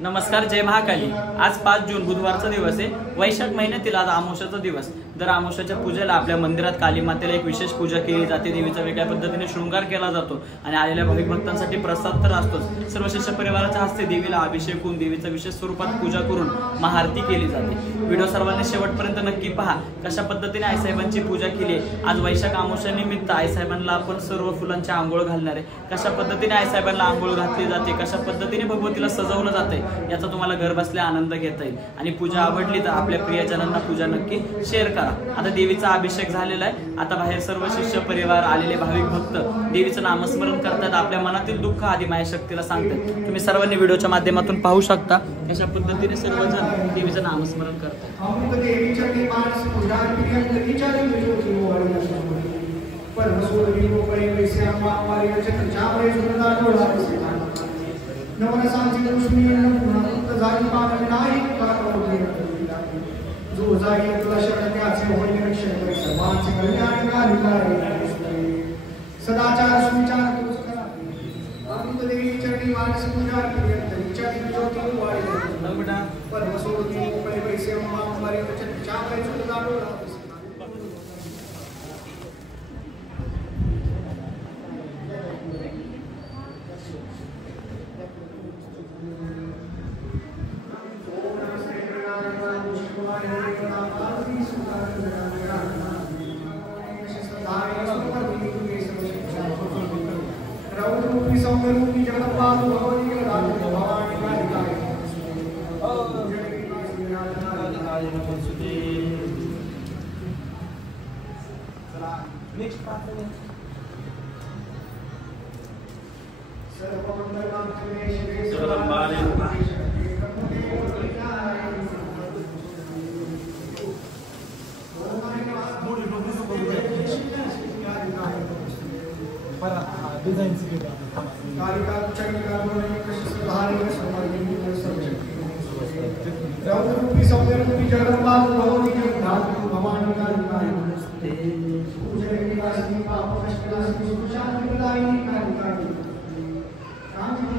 नमस्कार, जय महाकाली। आज 5 जून बुधवारचा दिवस आहे। वैशाख महिन्यातील आज अमावस्याचा दिवस। दर अमावस्याच्या पूजेला आपल्या मंदिरात काली मातेला एक विशेष पूजा केली जाते। देवीचा वेगळ्या पद्धतीने शृंगार केला जातो आणि आलेल्या भाविक भक्तांसाठी प्रसाद तर असतोच। सर्व शिष्य परिवाराच्या हस्ते देवीला अभिषेक करून देवीचा विशेष स्वरूपात पूजा करून महाआरती केली जाते। व्हिडिओ सर्वांनी शेवटपर्यंत नक्की पहा। कशा पद्धतीने आईसाहेबांची पूजा केली। आज वैशाख अमावस्यानिमित्त आईसाहेबांना आपण सर्व फुलांची आंघोळ घालणार आहे। कशा पद्धतीने आईसाहेबांना आंघोळ घातली जाते, कशा पद्धतीने भगवतीला सजवलं जाते याचा तुम्हाला घर बसल्या आनंद घेता येईल। आणि पूजा आवडली तर आपल्या प्रियजनांना पूजा नक्की शेअर करा। आता देवीचा अभिषेक झालेला आहे। आता बाहेर सर्व शिष्य परिवार आलेले भाविक भक्त देवीचं नामस्मरण करतात, आपल्या मनातील दुःख आदि मायाशक्तीला सांगतात। तुम्ही सर्वांनी व्हिडिओच्या माध्यमातून पाहू शकता कशा पद्धतीने सर्वजण देवीचं नामस्मरण करतात। जो जाईल तुला शरण त्याचे होईल रक्षण करी सर्वांचे कल्याण करी सदाचार सुविचार तोच करा। अमृत देवी चरणी मानस पूजा केली चरणी ज्योती वाढली परम सोती मोकळे पैसे हमारे वचन चावळे सुद्धा डोळा।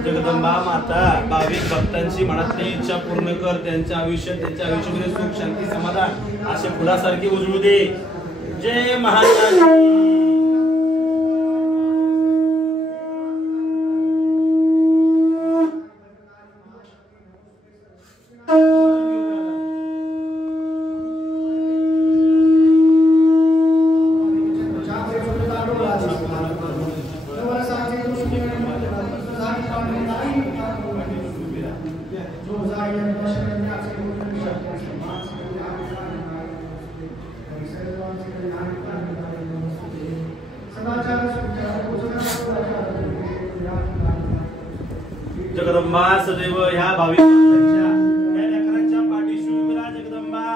जगदंबा माता भाविक भक्तांची मनातली इच्छा पूर्ण कर। त्यांच्या आयुष्यामध्ये सुख शांती समाधान असे फुलासारखे उजळू दे। जय महाकाली। जगदंबा सदैव ह्या भाविक भक्तांच्या या लेकरांच्या पाठीशी उभी राहा। जगदंबा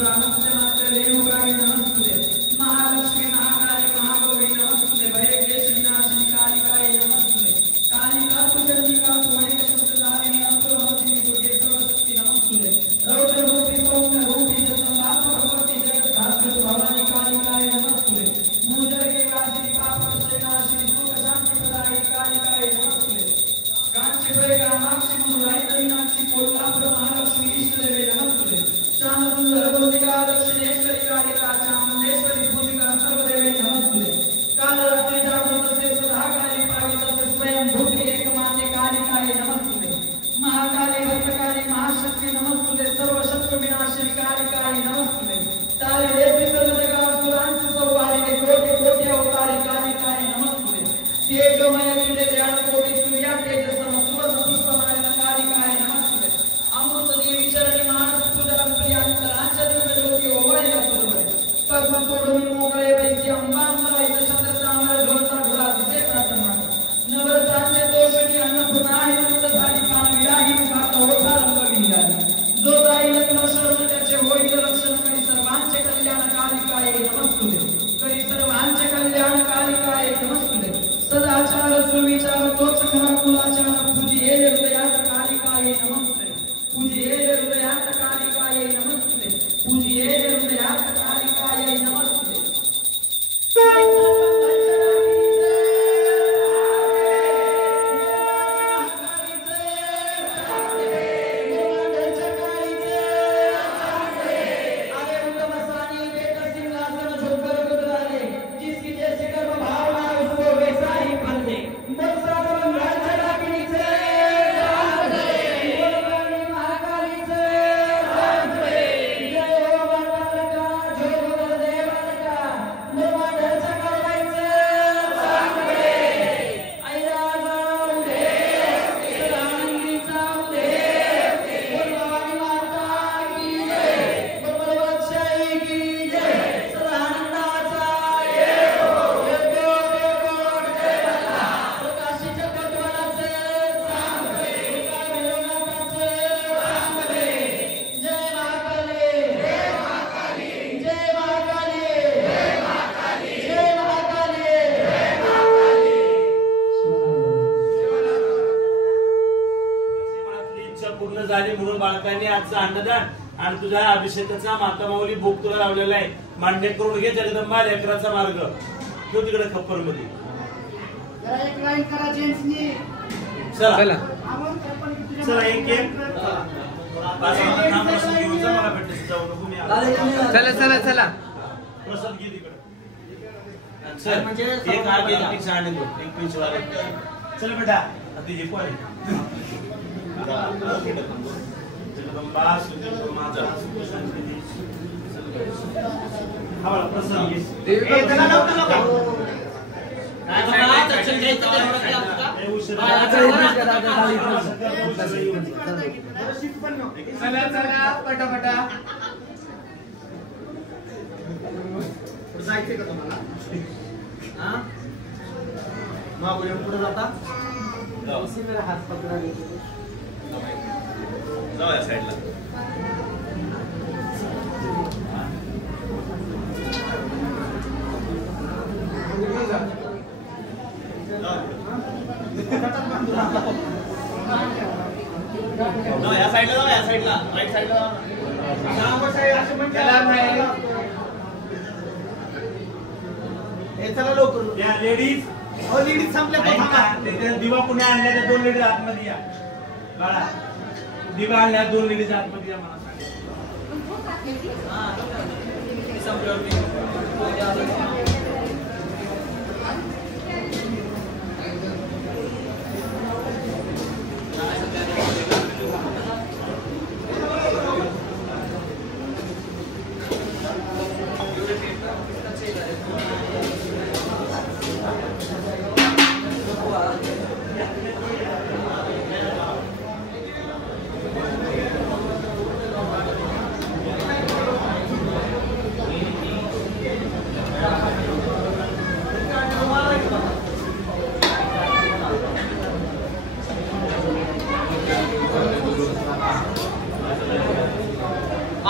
दुर्गा नमस्ते माते रेणुकाय नमस्ते महालक्ष्मी महाकाली महागौरी नमस्ते भयकेशी नाशिनी कालिकाय नमस्ते कालिका सुचंडिका सुमणिका सुतधारिणी असुरमर्दिनी दुर्गे सर्वशक्ति नमस्ते रौद्रमूर्ति सौम्य रूपी जगन्नाथ भगवती जगद्धात्री भवानी कालिकाय नमस्ते मूजके वासिनी पापनाशिनी सुख शांति प्रदायिनी कालिकाय नमस्ते कांचीपुरे कामाक्षी मधुराई मीनाक्षी कोल्हापुर महालक्ष्मी ईश्वरे नमस्ते श्याम सुंदर गोपिका दक्षिणेश्वरी कालिका चामुंडेश्वरी भूमिका सर्वदेवे नमस्ते कालरात्रि जागृत से सदा काली पावित से स्वयं भूमि एकमाते कालिकाय नमस्ते महाकाली भद्रकाली महाशक्ति नमस्ते सर्वशत्रु विनाशिनी कालिकाय नमस्ते तारे देवी सर्व जगासुरांश सौवारिणी कोटि कोटि अवतारी कालिकाय नमस्ते तेजोमय तुझे ध्यान कोटि सूर्या तेजस सुवर्ण पुष्पमालिन कालिकाय नमस्ते अमृत देवी चरणी मानस पूजन प्रियांतरांचल ज्योति ओवळी असुरवय पद्म तोडून मोकळे वैद्य अंबांबराईचं चंद्र तांबरा झोलता ढोला दिसे प्रार्थना नवरसांचे दोषणी अन्नपूर्णाही मुक्त झाली कान विराही खात ओठा रंग विंदाली जो जाईल शरण त्याचे होईल रक्षण करी सर्वांचे कल्याण कालिकाय नमस्तुते करी सर्वांचे कल्याण कालिकाय नमस्तुते सदाचार सुविचार तोच खरा कुलाचार पूजिये हृदयात कालिकाय नमस्ते पूजिये हृदयात कालिकाय नमस्ते पूजिये हृदयात कालिकाय नमस्ते पूर्ण झाली म्हणून बाळकांनी आजचा अन्नदान आणि तुझ्या अभिषेकाचा माता माऊली भोग तुला लावलेला आहे मान्य करून घे जगदंबा लेकराचा मार्ग तो तिकडे खप्पर मध्ये एक लाईन करा जेंट्सनी चला चला एक चला चला चला प्रसाद घे तिकडे चल म्हणजे एक आगे एक साडे दो एक पिंच वाले चल बेटा अति जे कोण जगदंबा सुंदर माझा हा वाला प्रसाद घे ए त्याला लवकर लवकर काय मला दर्शन घ्यायचं आहे चला चला पटापटा जायचे का तुम्हाला हां मागूया पुढे जाता इसी मेरा हात पकडा जाऊ या साइडला या साइडला जाऊ या साइडला राईट साइडला जाऊ साइड असं म्हणजे हे चला लवकर या लेडीज हो लेडीज संपल्या पण थांबा दिवा पुणे आणल्या त्या दोन लेडीज आतमध्ये या बाळा दिवा आणल्या दोन लेडीज आतमध्ये या मला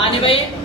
आणि भाई